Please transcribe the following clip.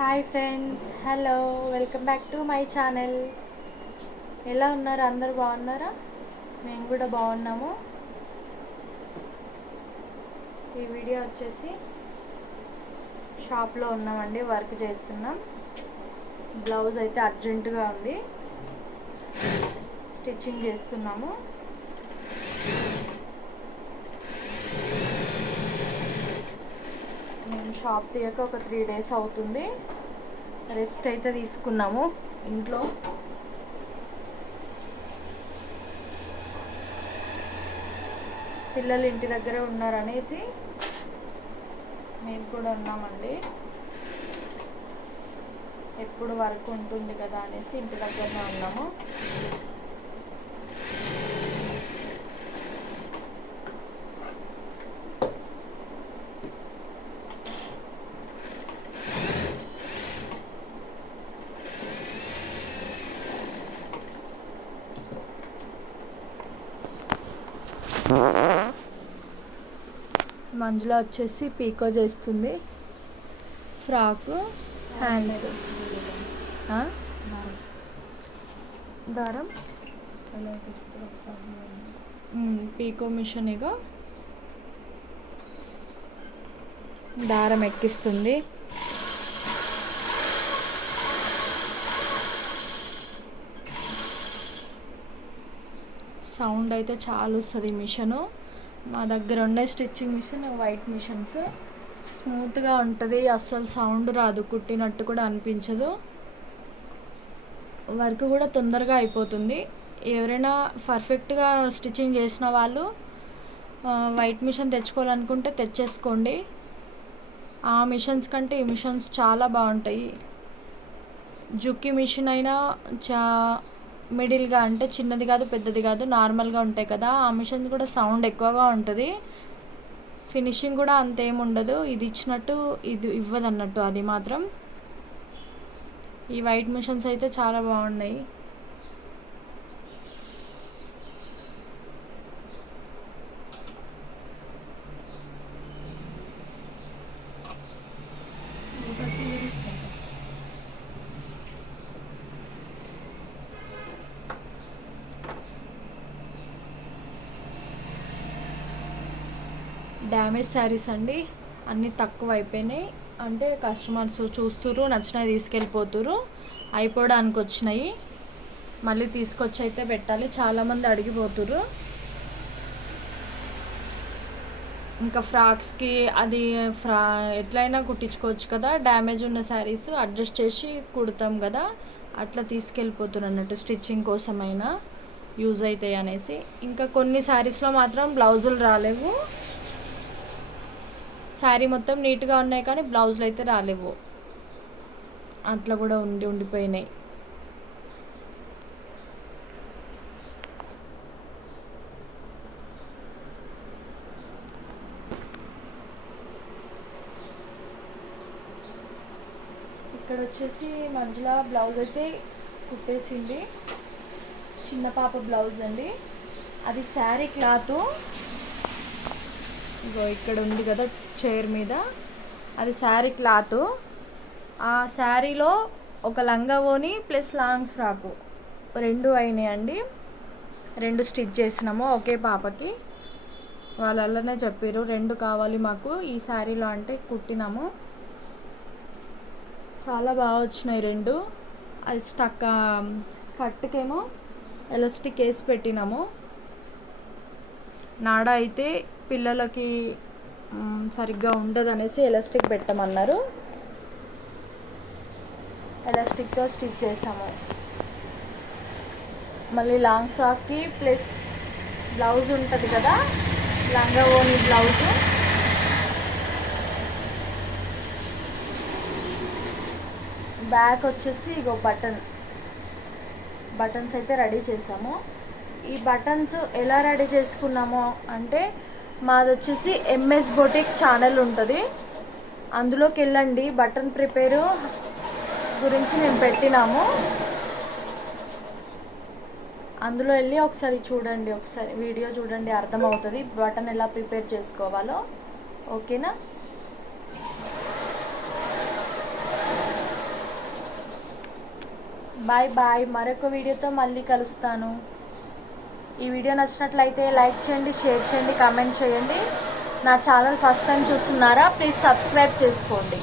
Hi friends, hello, welcome back to my channel. ఎలా ఉన్నారు? అందరు బాగున్నారా? మేము కూడా బాగున్నాము. ఈ వీడియో వచ్చేసి షాప్లో ఉన్నామండి, వర్క్ చేస్తున్నాం. బ్లౌజ్ అయితే అర్జెంటుగా ఉంది, స్టిచ్చింగ్ చేస్తున్నాము. మేము షాప్ తీయక ఒక 3 days అవుతుంది. రెస్ట్ అయితే తీసుకున్నాము ఇంట్లో. పిల్లలు ఇంటి దగ్గరే ఉన్నారనేసి మేము కూడా ఉన్నామండి. ఎప్పుడు వర్క్ ఉంటుంది కదా అనేసి ఇంటి దగ్గరనే ఉన్నాము. మంజుల వచ్చేసి పీకో చేస్తుంది, ఫ్రాక్, హ్యాండ్స్. దారం పీకో మిషన్, ఇక దారం ఎక్కిస్తుంది. సౌండ్ అయితే చాలా వస్తుంది మిషను. మా దగ్గర ఉండే స్టిచ్చింగ్ మిషన్ వైట్ మిషన్స్, స్మూత్గా ఉంటుంది, అస్సలు సౌండ్ రాదు, కుట్టినట్టు కూడా అనిపించదు. వర్క్ కూడా తొందరగా అయిపోతుంది. ఎవరైనా పర్ఫెక్ట్గా స్టిచ్చింగ్ చేసిన వాళ్ళు వైట్ మిషన్ తెచ్చుకోవాలనుకుంటే తెచ్చేసుకోండి. ఆ మిషన్స్ కంటే ఈ మిషన్స్ చాలా బాగుంటాయి. జుక్కి మిషన్ అయినా మిడిల్గా, అంటే చిన్నది కాదు పెద్దది కాదు, నార్మల్గా ఉంటాయి కదా, ఆ మిషన్స్ కూడా సౌండ్ ఎక్కువగా ఉంటుంది. ఫినిషింగ్ కూడా అంతేం ఉండదు, ఇది ఇచ్చినట్టు ఇది ఇవ్వదు అన్నట్టు. అది మాత్రం ఈ వైట్ మిషన్స్ అయితే చాలా బాగున్నాయి. డ్యామేజ్ శారీస్ అండి, అన్నీ తక్కువ అయిపోయినాయి. అంటే కస్టమర్స్ చూస్తున్నారు, నచ్చినవి తీసుకెళ్ళిపోతున్నారు, అయిపోవడానికి వచ్చినాయి. మళ్ళీ తీసుకొచ్చి అయితే పెట్టాలి, చాలామంది అడిగిపోతున్నారు. ఇంకా ఫ్రాక్స్కి అది ఎట్లయినా కుట్టించుకోవచ్చు కదా, డ్యామేజ్ ఉన్న శారీస్ అడ్జస్ట్ చేసి కుడతాం కదా, అట్లా తీసుకెళ్ళిపోతున్నారు అన్నట్టు, స్టిచ్చింగ్ కోసమైనా యూజ్ అవుతాయి అనేసి. ఇంకా కొన్ని శారీస్లో మాత్రం బ్లౌజులు రాలేవు. శారీ మొత్తం నీట్గా ఉన్నాయి కానీ బ్లౌజులు అయితే రాలేవు, అట్లా కూడా ఉండిపోయినాయి. ఇక్కడ వచ్చేసి మంజుల బ్లౌజ్ అయితే కుట్టేసింది, చిన్న పాప బ్లౌజ్ అండి. అది శారీ క్లాత్ ఇగో ఇక్కడ ఉంది కదా చైర్ మీద, అది శారీ క్లాత్. ఆ శారీలో ఒక లంగా ఓని ప్లస్ లాంగ్ ఫ్రాకు 2 అయినాయండి. 2 స్టిచ్ చేసినాము ఒకే పాపకి. వాళ్ళు అలానే చెప్పారు 2 కావాలి మాకు ఈ శారీలో అంటే కుట్టినాము. చాలా బాగా వచ్చినాయి 2. అది స్కర్ట్కేమో ఎలాస్టిక్ వేసి పెట్టినాము. నాడ అయితే పిల్లలకి సరిగ్గా ఉండదు అనేసి ఎలాస్టిక్ పెట్టమన్నారు, ఎలాస్టిక్తో స్టిచ్ చేసాము. మళ్ళీ లాంగ్ ఫ్రాక్కి ప్లస్ బ్లౌజ్ ఉంటుంది కదా, లంగా ఓని బ్లౌజు, బ్యాక్ వచ్చేసి ఇగో బటన్స్ అయితే రెడీ చేసాము. ఈ బటన్స్ ఎలా రెడీ చేసుకున్నామో అంటే, మాది వచ్చేసి ఎంఎస్ బొటిక్ ఛానల్ ఉంటుంది, అందులోకి వెళ్ళండి. బటన్ ప్రిపేరు గురించి మేము పెట్టినాము, అందులో వెళ్ళి ఒకసారి చూడండి, ఒకసారి వీడియో చూడండి, అర్థమవుతుంది బటన్ ఎలా ప్రిపేర్ చేసుకోవాలో. ఓకేనా? బాయ్ బాయ్, మరొక వీడియోతో మళ్ళీ కలుస్తాను. ఈ వీడియో నచ్చినట్లయితే లైక్ చేయండి, షేర్ చేయండి, కామెంట్ చేయండి. నా ఛానల్ ఫస్ట్ టైం చూస్తున్నారా, ప్లీజ్ సబ్స్క్రైబ్ చేసుకోండి.